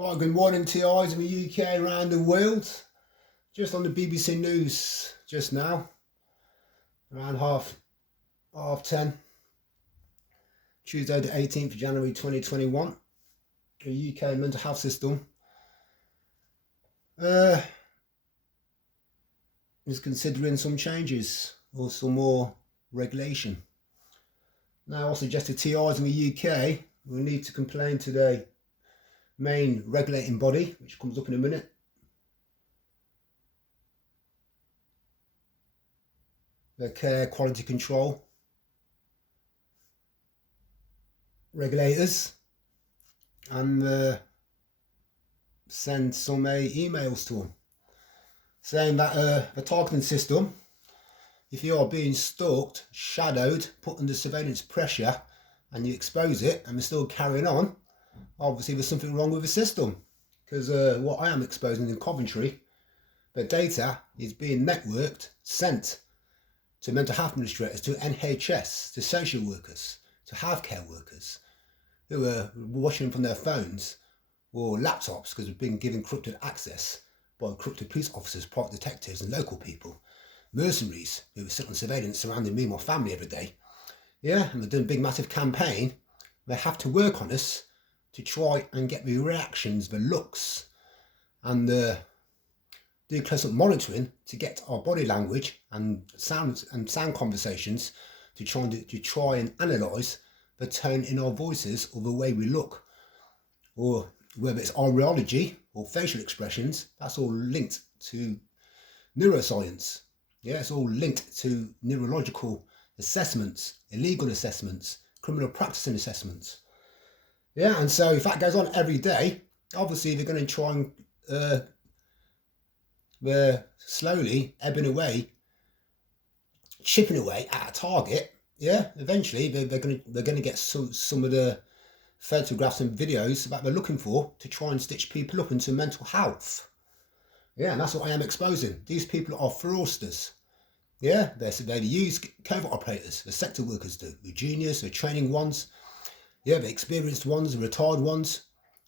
Right, good morning to eyes in the UK, around the world. Just on the BBC News just now, around half 10, Tuesday the 18th of January 2021. The UK mental health system is considering some changes or some more regulation. Now I suggest to TRs in the UK will need to complain to the main regulating body, which comes up in a minute. The care quality control regulators, and send some emails to them saying that the targeting system, if you are being stalked, shadowed, put under surveillance pressure, and you expose it and we're still carrying on, obviously there's something wrong with the system. Because what I am exposing in Coventry, the data is being networked, sent to mental health administrators, to NHS, to social workers, to healthcare workers, who are watching from their phones or laptops because they've been given corrupted access by corrupted police officers, private detectives and local people, mercenaries who sit on surveillance surrounding me and my family every day. Yeah, and they're doing a big massive campaign. They have to work on us to try and get the reactions, the looks, and do close-up monitoring to get our body language and sound conversations to try and analyse the tone in our voices or the way we look, or whether it's aureology or facial expressions. That's all linked to neuroscience. Yeah, it's all linked to neurological assessments, illegal assessments, criminal practicing assessments. Yeah, and so if that goes on every day, obviously they're going to try and they're slowly ebbing away, chipping away at a target. Yeah, eventually they're going to get some of the photographs and videos that they're looking for to try and stitch people up into mental health. Yeah, and that's what I am exposing. These people are fraudsters. Yeah, they use covert operators, the sector workers do, the juniors, the training ones. Yeah, the experienced ones, the retired ones.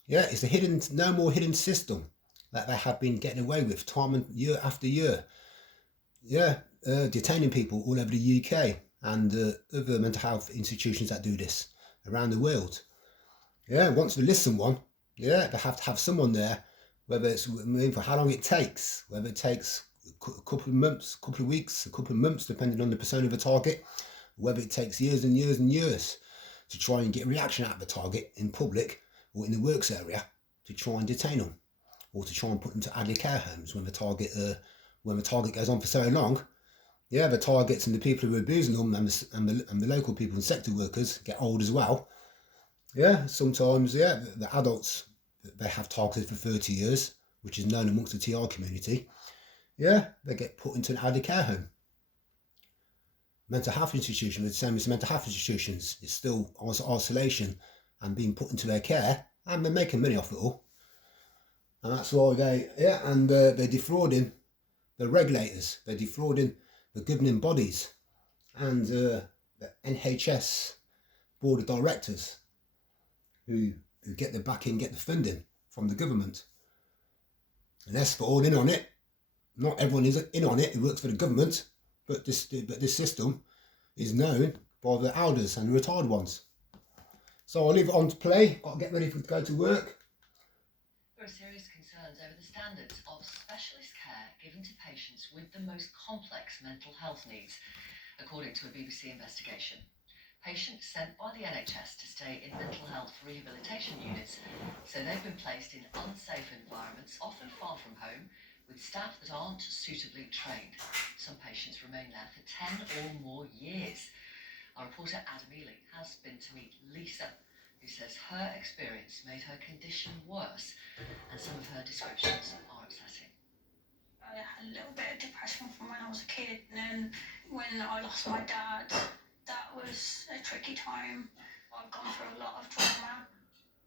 Yeah, it's a no more hidden system that they have been getting away with time and year after year. Yeah, detaining people all over the UK and other mental health institutions that do this around the world. Yeah, once they list someone, yeah, they have to have someone there, whether it's for how long it takes, whether it takes a couple of months, a couple of weeks, a couple of months, depending on the persona of the target, whether it takes years and years and years to try and get a reaction out of the target in public or in the works area to try and detain them, or to try and put them to adult care homes when the target goes on for so long. Yeah, the targets and the people who are abusing them and the local people and sector workers get old as well. Yeah, sometimes, yeah, the adults, they have targeted for 30 years, which is known amongst the TR community. Yeah, they get put into an adult care home. Mental health institutions, the same as mental health institutions, it's still isolation and being put into their care, and they're making money off it all. And that's why they're defrauding the regulators, they're defrauding the governing bodies and the NHS board of directors who get the backing, get the funding from the government. And they're all in on it. Not everyone is in on it who works for the government, but this system is known by the elders and the retired ones. So I'll leave it on to play. Got to get ready to go to work. There are serious concerns over the standards of specialist care given to patients with the most complex mental health needs, according to a BBC investigation. Patients sent by the NHS to stay in mental health rehabilitation units say they've been placed in unsafe environments, often far from home, with staff that aren't suitably trained. Some patients remain there for 10 or more years. Our reporter Adam Ely has been to meet Lisa, who says her experience made her condition worse, and some of her descriptions are upsetting. I had a little bit of depression from when I was a kid, and then when I lost my dad, that was a tricky time. I've gone through a lot of trauma.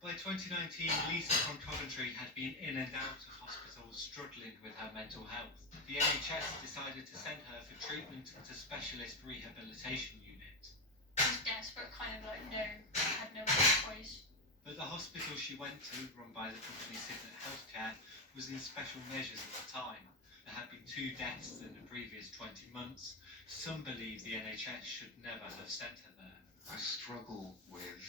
By 2019, Lisa from Coventry had been in and out of hospital struggling with her mental health. The NHS decided to send her for treatment at a specialist rehabilitation unit. I was desperate, kind of like, no, I had no other choice. But the hospital she went to, run by the company Signet Healthcare, was in special measures at the time. There had been 2 deaths in the previous 20 months. Some believe the NHS should never have sent her there. I struggle with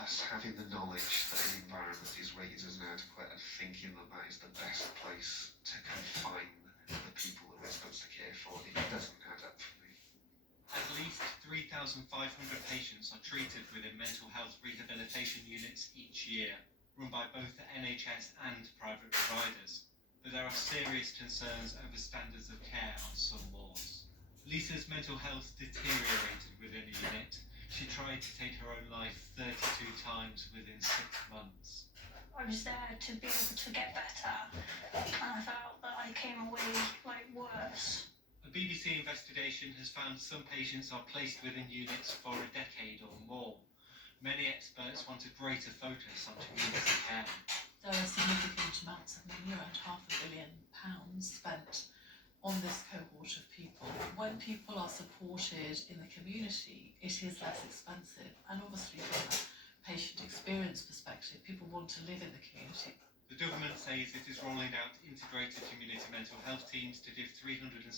us having the knowledge that an environment is rated as inadequate and thinking that that is the best place to confine the people that we're supposed to care for. It doesn't add up for me. At least 3,500 patients are treated within mental health rehabilitation units each year, run by both the NHS and private providers. But there are serious concerns over standards of care on some wards. Lisa's mental health deteriorated within a unit. She tried to take her own life 32 times within 6 months. I was there to be able to get better, and I felt that I came away like worse. A BBC investigation has found some patients are placed within units for a decade or more. Many experts want a greater focus on community care. There are significant amounts of money, around £500 million spent on this cohort of people. When people are supported in the community, it is less expensive, and obviously from a patient experience perspective, people want to live in the community. The government says it is rolling out integrated community mental health teams to give 370,000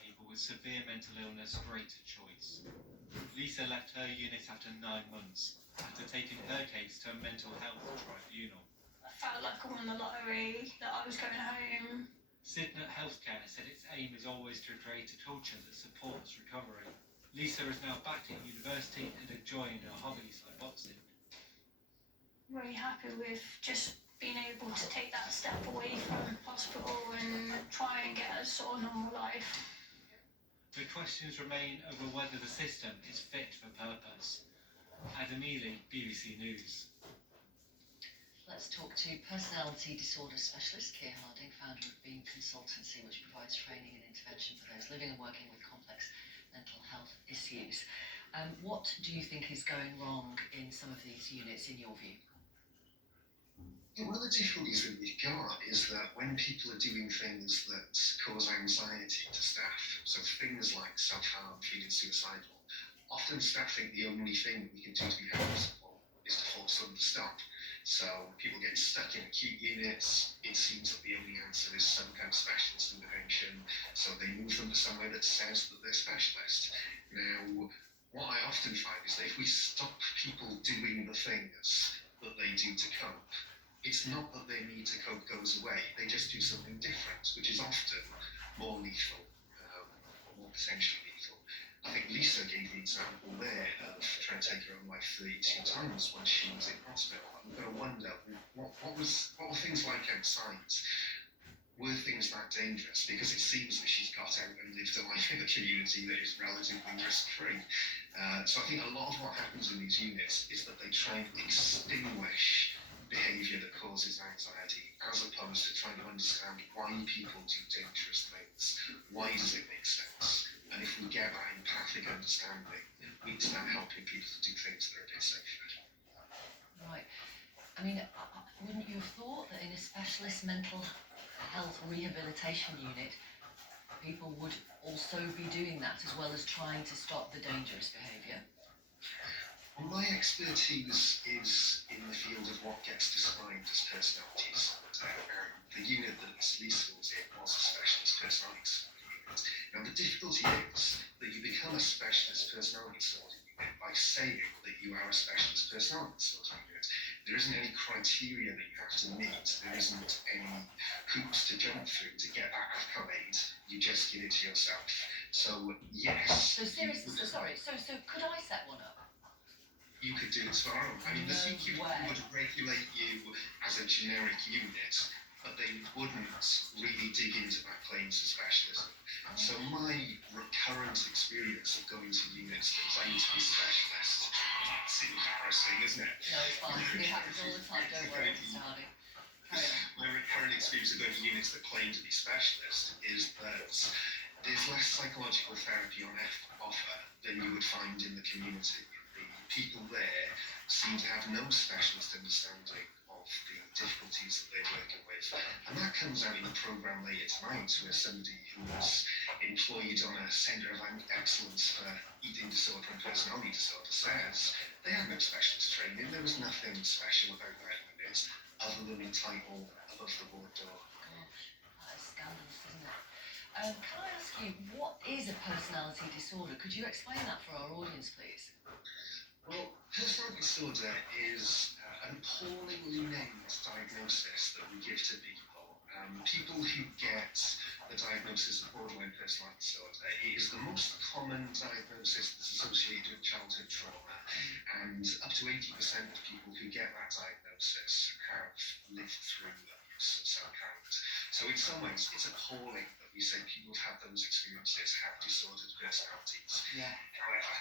people with severe mental illness greater choice. Lisa left her unit after 9 months, after taking her case to a mental health tribunal. I felt like I won the lottery, that I was going home. Signet Healthcare said its aim is always to create a culture that supports recovery. Lisa is now back at university and enjoying her hobbies like boxing. Really happy with just being able to take that step away from hospital and try and get a sort of normal life. The questions remain over whether the system is fit for purpose. Adam Ely, BBC News. Let's talk to personality disorder specialist Keir Harding, founder of Beam Consultancy, which provides training and intervention for those living and working with complex mental health issues. What do you think is going wrong in some of these units, in your view? One of the difficulties that we've got is that when people are doing things that cause anxiety to staff, so things like self-harm, feeling suicidal, often staff think the only thing that we can do to be helpful is to force them to stop. So people get stuck in acute units, it seems that the only answer is some kind of specialist intervention, so they move them to somewhere that says that they're specialist. Now, what I often find is that if we stop people doing the things that they do to cope, it's not that their need to cope goes away, they just do something different, which is often more lethal, or more potentially lethal. I think Lisa gave the example there of trying to take her own life 32 times when she was in hospital. I'm going to wonder, what were things like outside? Were things that dangerous? Because it seems that she's got out and lived a life in a community that is relatively risk-free. So I think a lot of what happens in these units is that they try and extinguish behaviour that causes anxiety, as opposed to trying to understand why people do dangerous things. Why does it make sense? And if we get that empathic understanding, we can start helping people to do things that are a bit safer. Right. I mean, wouldn't you have thought that in a specialist mental health rehabilitation unit, people would also be doing that as well as trying to stop the dangerous behaviour? Well, my expertise is in the field of what gets described as personalities. The unit that Lisa was in was a specialist personality disorder unit. Now, the difficulty is that you become a specialist personality disorder unit by saying that you are a specialist personality disorder unit. There isn't any criteria that you have to meet. There isn't any hoops to jump through to get that accolade. You just give it to yourself. So, yes. So seriously, so could I set one up? You could do it tomorrow. I mean, the CQ would regulate you as a generic unit, but they wouldn't really dig into that claim to specialism. So my recurrent experience of going to units that claim to be specialist, that's embarrassing, isn't it? No, it's fine. It happens all the time. Don't worry, Mr. Harding. Carry on. My recurrent experience of going to units that claim to be specialist is that there's less psychological therapy on offer than you would find in the community. The people there seem to have no specialist understanding of the difficult facilities that they're working with. And that comes out in the programme later tonight, where somebody who was employed on a Centre of Excellence for Eating Disorder and Personality Disorder says they had no specialist training. There was nothing special about that unit other than the title above the ward door. Gosh, that is scandalous, isn't it? Can I ask you, what is a personality disorder? Could you explain that for our audience, please? Well, personality disorder is an appallingly named diagnosis that we give to people. People who get the diagnosis of borderline personality disorder, it is the most common diagnosis that's associated with childhood trauma, and up to 80% of people who get that diagnosis have lived through abuse of some kind. So in some ways, it's appalling that we say people who've had those experiences have disordered personalities. Yeah. However,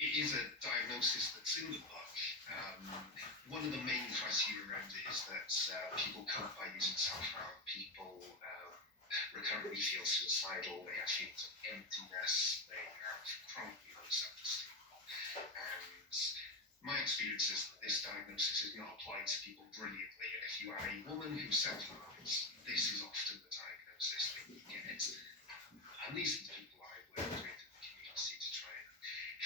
it is a diagnosis that's in the book. One of the main criteria around it is that people cope by using self-harm, people recurrently feel suicidal, they have feelings of emptiness, they have chronically low self-esteem. And my experience is that this diagnosis is not applied to people brilliantly, and if you are a woman who self-harms, this is often the diagnosis that you get. And these are the people I work with in the community to try and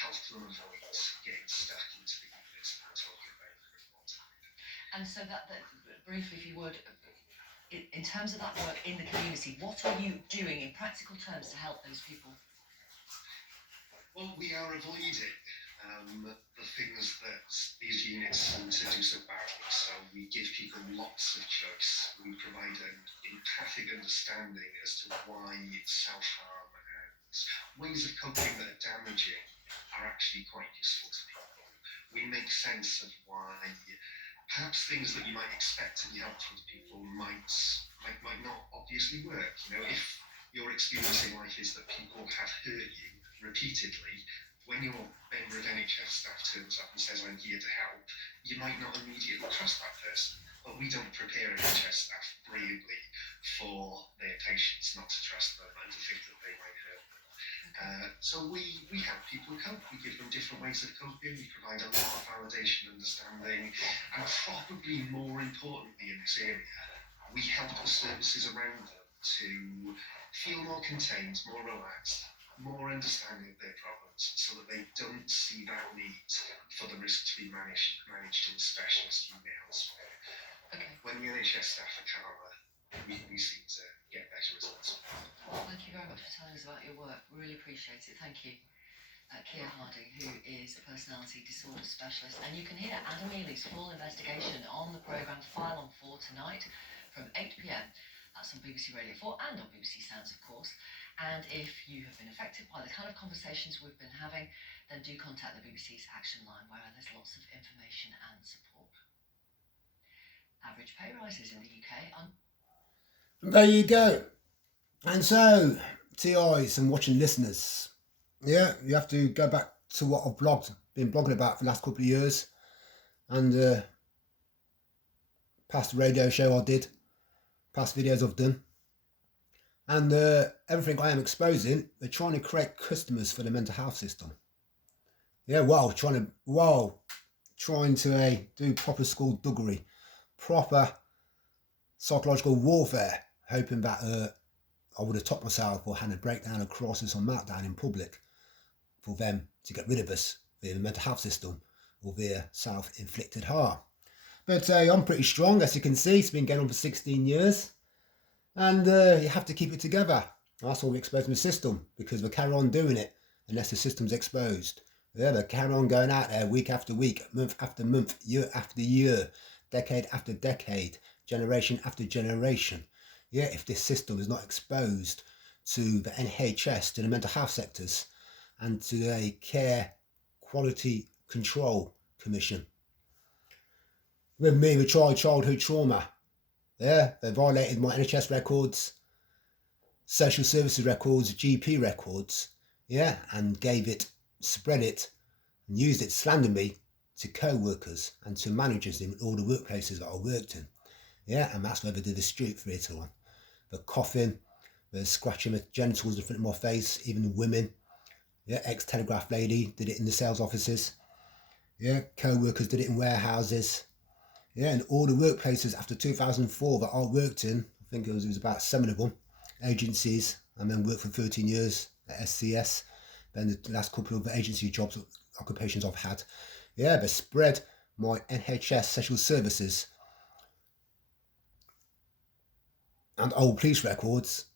help them avoid getting stuck into the units that we're talking about for a long time. And so that briefly, if you would, in terms of that work in the community, what are you doing in practical terms to help those people? Well, we are avoiding the things that these units seem to do so badly. So we give people lots of choice. We provide an empathic understanding as to why self-harm and ways of coping that are damaging are actually quite useful to people. We make sense of why perhaps things that you might expect to be helpful to people might not obviously work. You know, if your experience in life is that people have hurt you repeatedly, when your member of NHS staff turns up and says, I'm here to help, you might not immediately trust that person. But we don't prepare NHS staff brilliantly for their patients not to trust them and to think that they might hurt them. So we help people cope. We give them different ways of coping. We provide a lot of validation, understanding, and probably more importantly in this area, we help the services around them to feel more contained, more relaxed, more understanding of their problems, so that they don't see that need for the risk to be managed in a specialist unit elsewhere. Okay. When the NHS staff are calmer, we seem to get better results. Well, thank you very much for telling us about your work. Really appreciate it. Thank you. Keir Harding, who is a personality disorder specialist. And you can hear Adam Ely's full investigation on the programme File on 4 tonight from 8 p.m. That's on BBC Radio 4 and on BBC Sounds, of course. And if you have been affected by the kind of conversations we've been having, then do contact the BBC's Action Line, where there's lots of information and support. Average pay rises in the UK on... There you go. And so, TIs and watching listeners, yeah, you have to go back to what I've been blogging about for the last couple of years, and past radio show I did, past videos I've done, and everything I am exposing, they're trying to create customers for the mental health system. Yeah, trying to do proper skullduggery, proper psychological warfare, hoping that I would have topped myself or had a breakdown, a crisis or meltdown in public for them to get rid of us via the mental health system or via self-inflicted harm. But I'm pretty strong, as you can see. It's been going on for 16 years. And you have to keep it together. That's why we expose the system, because we carry on doing it unless the system's exposed. Yeah, they carry on going out there week after week, month after month, year after year, decade after decade, generation after generation. Yeah, if this system is not exposed to the NHS, to the mental health sectors, and to a Care Quality Control Commission. With me, with childhood trauma. Yeah, they violated my NHS records, social services records, GP records, yeah, and spread it, and used it to slander me to co-workers and to managers in all the workplaces that I worked in. Yeah, and that's where they did the street theatre on. The coughing, the scratching my genitals in front of my face, even the women. Yeah, ex-Telegraph lady did it in the sales offices. Yeah, co-workers did it in warehouses. Yeah, and all the workplaces after 2004 that I worked in, I think it was about 7 of them, agencies, and then worked for 13 years at SCS. Then the last couple of agency jobs, occupations I've had. Yeah, they spread my NHS sexual services and old police records.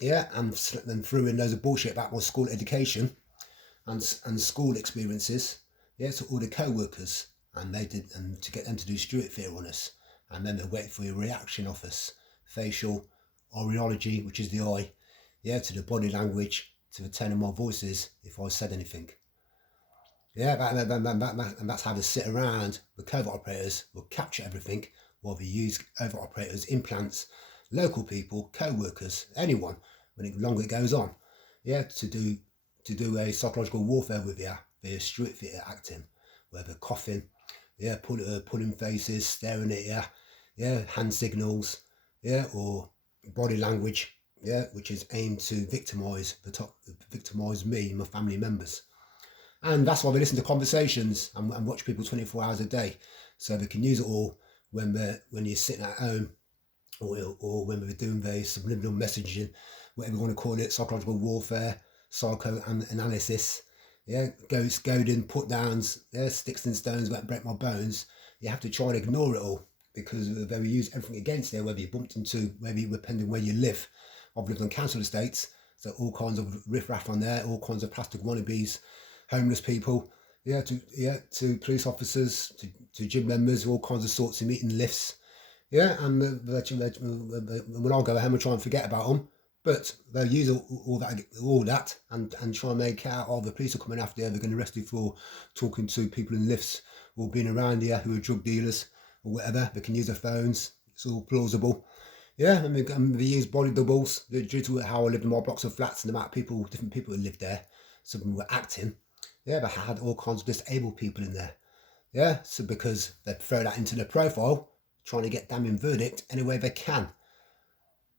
Yeah, and then threw in loads of bullshit about my school education and school experiences. Yeah, to all the co-workers, and they did, and to get them to do street fear on us, and then they wait for a reaction off us, facial, aureology, which is the eye, yeah, to the body language, to the tone of my voices if I said anything. Yeah, and that's how they sit around. The covert operators will capture everything while they use overt operators, implants, local people, co-workers, anyone, when it longer it goes on. Yeah, to do a psychological warfare with you, via street theatre acting, where they're coughing, yeah, pulling faces, staring at you, yeah, hand signals, yeah, or body language, yeah, which is aimed to victimise me and my family members. And that's why we listen to conversations and watch people 24 hours a day, so they can use it all when you're sitting at home, or when we're doing the subliminal messaging, whatever you want to call it, psychological warfare, psychoanalysis, yeah, goading, put downs, yeah, sticks and stones won't break my bones. You have to try and ignore it all, because they will use everything against you, whether you bumped into, maybe depending where you live. I've lived on council estates, so all kinds of riffraff on there, all kinds of plastic wannabes, homeless people, yeah, to police officers, to gym members, all kinds of sorts of meeting lifts, yeah, and when I go home, I try and forget about them, but they'll use all that and try and make out, oh, the police are coming after you, they're going to arrest you for talking to people in lifts or being around here who are drug dealers or whatever. They can use their phones, it's all plausible. Yeah, and they use body doubles due to how I lived in my blocks of flats and the amount of people, different people who lived there. Some of them were acting. Yeah, they had all kinds of disabled people in there. Yeah, so because they throw that into their profile, trying to get damning verdict any way they can.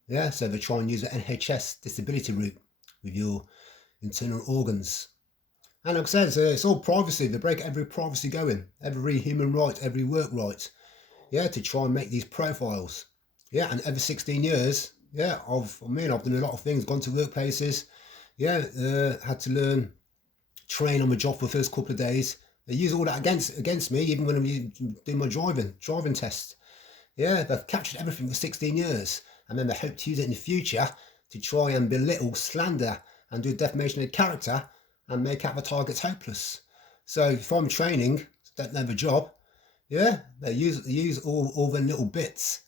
Yeah, so they try and use the NHS disability route with your internal organs. And like I said, it's all privacy. They break every privacy going, every human right, every work right. Yeah, to try and make these profiles. Yeah, and every 16 years, yeah, I've done a lot of things, gone to workplaces. Yeah, had to learn, train on the job for the first couple of days. They use all that against me, even when I'm doing my driving test. Yeah, they've captured everything for 16 years, and then they hope to use it in the future to try and belittle, slander, and do defamation of character, and make out the targets hopeless. So if I'm training, don't know the job, yeah, they use all the little bits,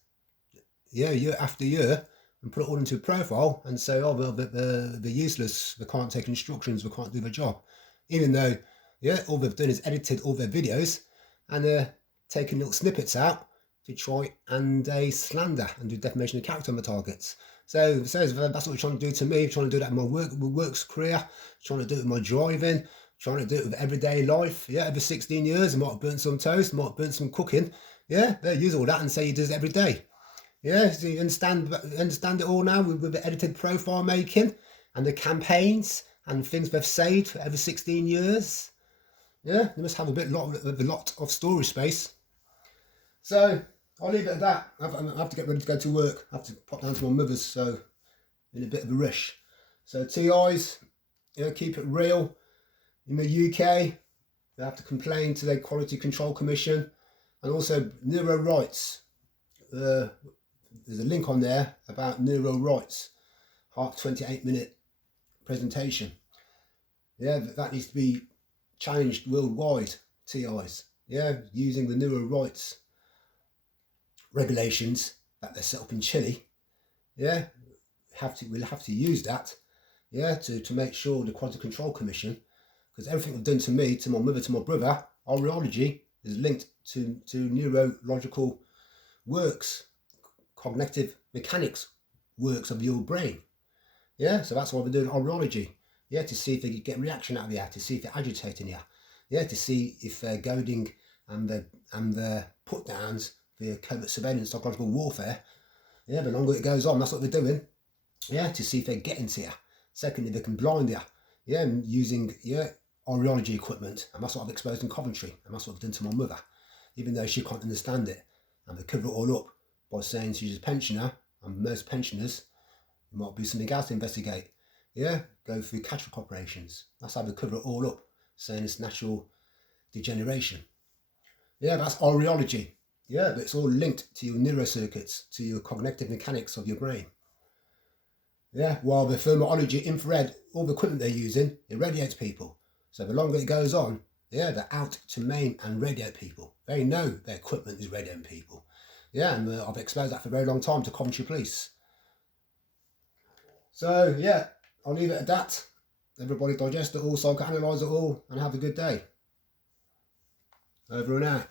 yeah, year after year, and put it all into a profile, and say, oh, well, they're useless, they can't take instructions, they can't do their job. Even though, yeah, all they've done is edited all their videos, and they're taking little snippets out to try and slander and do defamation of character on the targets. So that's what they're trying to do to me, trying to do that in my works career, trying to do it with my driving, trying to do it with everyday life. Yeah, every 16 years, I might have burnt some toast, might have burnt some cooking. Yeah, they use all that and say he does it every day. Yeah, so you understand it all now with the edited profile making and the campaigns and things they've said for every 16 years. Yeah, they must have a lot of storage space. So I'll leave it at that. I have to get ready to go to work. I have to pop down to my mother's, so in a bit of a rush. So TIs, yeah, keep it real. In the UK, they have to complain to their Quality Control Commission, and also neuro rights. There's a link on there about neuro rights. 28-minute presentation. Yeah, that needs to be changed worldwide. TIs, yeah, using the neuro rights regulations that they set up in Chile. Yeah, we'll have to use that. Yeah, to make sure the Quality Control Commission, because everything they've done to me, to my mother, to my brother, aureology is linked to neurological works, cognitive mechanics works of your brain. Yeah, so that's why we're doing aureology. Yeah, to see if they can get reaction out of you, to see if they're agitating you. Yeah, to see if they're goading and the put downs via covert surveillance, psychological warfare. Yeah, the longer it goes on, that's what they're doing. Yeah, to see if they're getting to you. Secondly, they can blind you. Yeah, and using aureology equipment, and that's what I've exposed in Coventry, and that's what I've done to my mother, even though she can't understand it. And they cover it all up by saying she's a pensioner, and most pensioners, there might be something else to investigate. Yeah, go through cataract operations. That's how they cover it all up, saying it's natural degeneration. Yeah, that's aureology. Yeah, but it's all linked to your neurocircuits, to your cognitive mechanics of your brain. Yeah, while the thermology, infrared, all the equipment they're using, it radiates people. So the longer it goes on, yeah, they're out to maim and radiate people. They know their equipment is radiating people. Yeah, and I've exposed that for a very long time to Coventry police. So, yeah, I'll leave it at that. Everybody digest it all, psychoanalyse it all, and have a good day. Over and out.